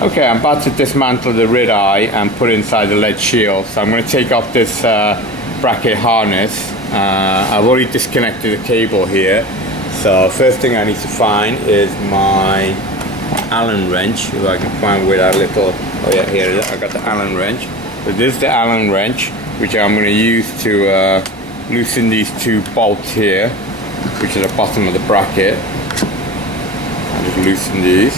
Okay, I'm about to dismantle the red eye and put it inside the lead shield. So I'm going to take off this bracket harness. I've already disconnected the cable here. So first thing I need to find is my Allen wrench. If I can find where that little, oh yeah, here it is. I got the Allen wrench. So this is the Allen wrench, which I'm going to use to loosen these two bolts here, which are the bottom of the bracket. I'll just loosen these.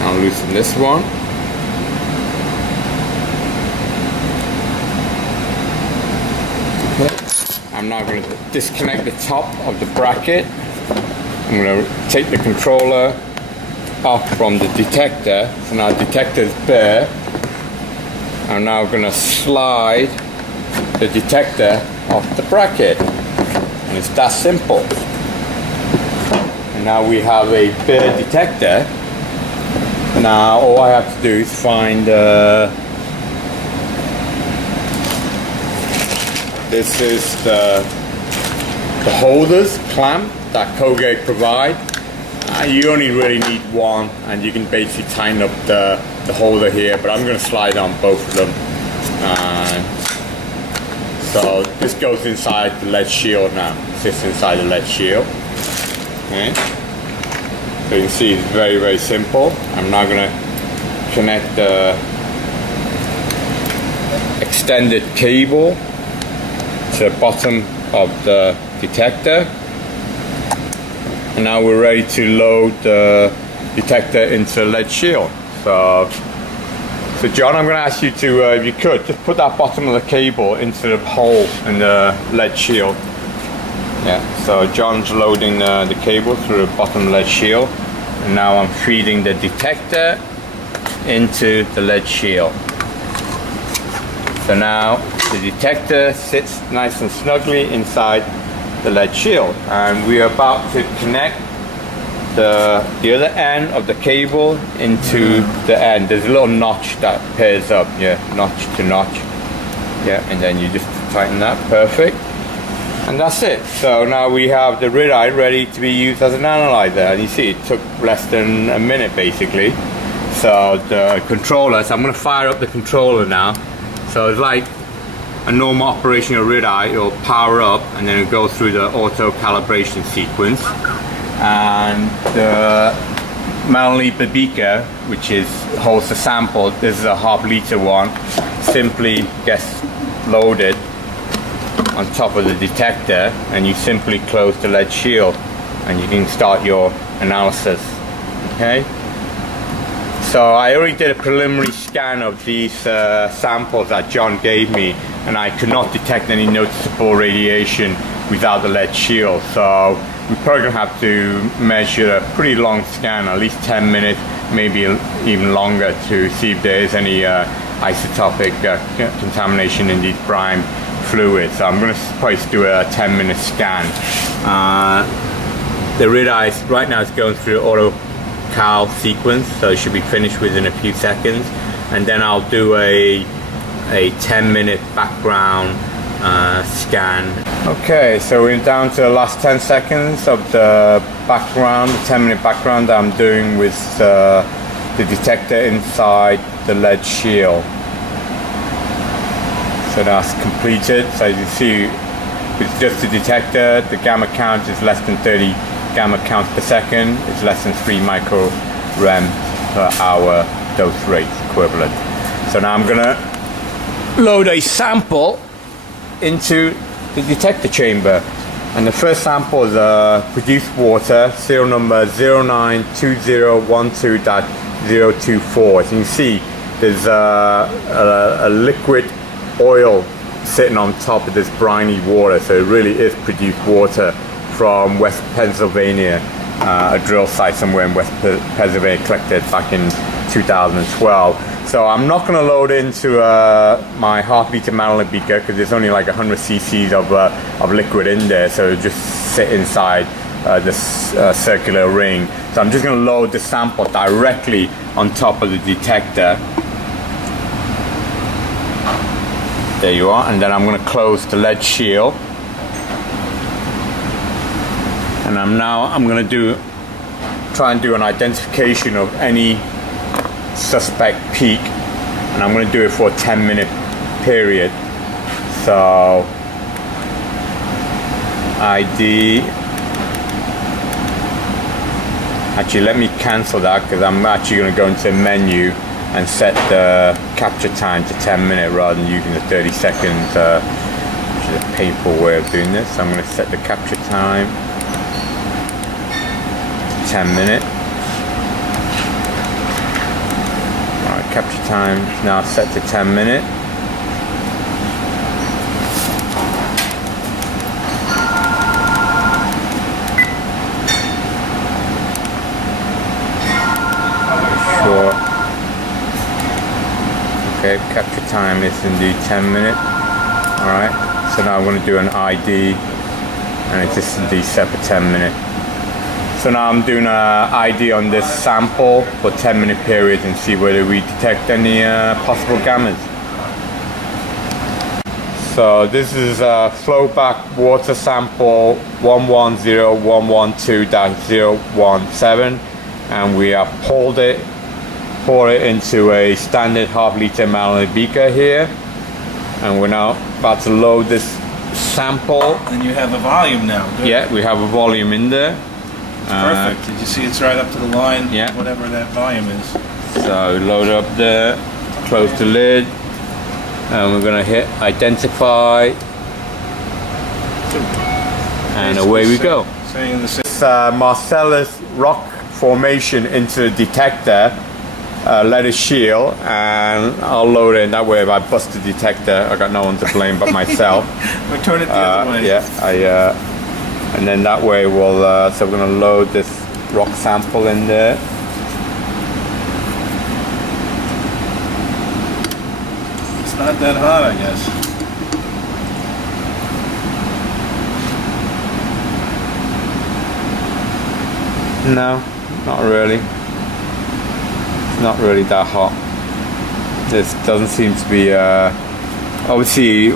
I'll loosen this one. Okay. I'm now going to disconnect the top of the bracket. I'm going to take the controller off from the detector. So now the detector is bare. I'm now going to slide the detector off the bracket. And it's that simple. And now we have a bare detector. Now all I have to do is find this is the holders clamp that Colgate provide. You only really need one, and you can basically tighten up the holder here, but I'm going to slide on both of them. So this goes inside the lead shield now. It sits inside the lead shield. Okay. So you can see it's very, very simple. I'm now going to connect the extended cable to the bottom of the detector. And now we're ready to load the detector into the lead shield. So John, I'm going to ask you to, if you could, just put that bottom of the cable into the hole in the lead shield. Yeah, so John's loading the cable through the bottom lead shield, and now I'm feeding the detector into the lead shield. So now the detector sits nice and snugly inside the lead shield, and we are about to connect the other end of the cable into the end. There's a little notch that pairs up, yeah, notch to notch. Yeah, and then you just tighten that, perfect. And that's it. So now we have the red eye ready to be used as an analyzer. And you see it took less than a minute basically. So the controller, so I'm going to fire up the controller now. So it's like a normal operation of red eye. It'll power up and then it'll go through the auto calibration sequence. And the milliliter beaker, which holds the sample, this is a half-liter one, simply gets loaded on top of the detector, and you simply close the lead shield and you can start your analysis. Okay, so I already did a preliminary scan of these samples that John gave me, and I could not detect any noticeable radiation without the lead shield. So we're probably going to have to measure a pretty long scan, at least 10 minutes, maybe even longer, to see if there is any isotopic contamination in these brine fluids. So I'm going to probably do a 10-minute scan. The red eye right now is going through auto cal sequence, so it should be finished within a few seconds, and then I'll do a 10-minute background scan. Okay, so we're down to the last 10 seconds of the background, the 10-minute background that I'm doing with the detector inside the lead shield. So that's completed. So as you see, with just the detector, the gamma count is less than 30 gamma counts per second. It's less than 3 microrem per hour dose rate equivalent. So now I'm gonna load a sample into the detector chamber, and the first sample is produced water, serial number 092012.024. As you can see, there's a liquid oil sitting on top of this briny water, so it really is produced water from West Pennsylvania, a drill site somewhere in West Pennsylvania collected back in 2012. So I'm not going to load into my half-liter milliliter beaker because there's only like 100 cc's of liquid in there, so it'll just sit inside this circular ring. So I'm just going to load the sample directly on top of the detector. There you are, and then I'm going to close the lead shield. And I'm going to try and do an identification of any suspect peak, and I'm going to do it for a 10-minute period. So ID. Actually, let me cancel that because I'm actually going to go into the menu and set the capture time to 10 minutes rather than using the 30 seconds, which is a painful way of doing this. So I'm going to set the capture time to 10 minutes. Alright, capture time is now set to 10 minutes. Okay, capture time is indeed 10 minutes. Alright, so now I'm going to do an ID, and it's just indeed set for 10 minutes. So now I'm doing an ID on this sample for 10-minute period and see whether we detect any possible gammas. So this is a flowback water sample 110112-017, and we have pour it into a standard half-liter mallet beaker here, and we're now about to load this sample. And you have a volume now. Good. Yeah, we have a volume in there. Perfect. Did you see it's right up to the line? Yeah. Whatever that volume is. So load up there, close the lid, and we're going to hit identify, and away we go. Saying the same. This Marcellus rock formation into the detector. Let it shield, and I'll load it in that way. If I bust the detector, I got no one to blame but myself. Or turn it the other way. Yeah, and then that way we'll. So we're gonna load this rock sample in there. It's not that hot, I guess. No, not really. Not really that hot. This doesn't seem to be obviously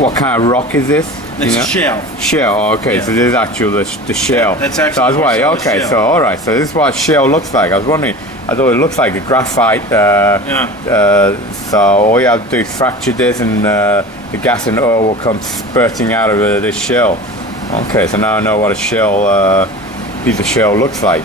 what kind of rock is this? It's shale. Shale, okay, Yeah. so this is actually the shale. That's actually so that's why, Marcellus okay, shale. so alright, so this is what shale looks like. I was wondering, I thought it looks like a graphite, so all you have to do is fracture this, and the gas and oil will come spurting out of this shale. Okay, so now I know what a shale piece of shale looks like.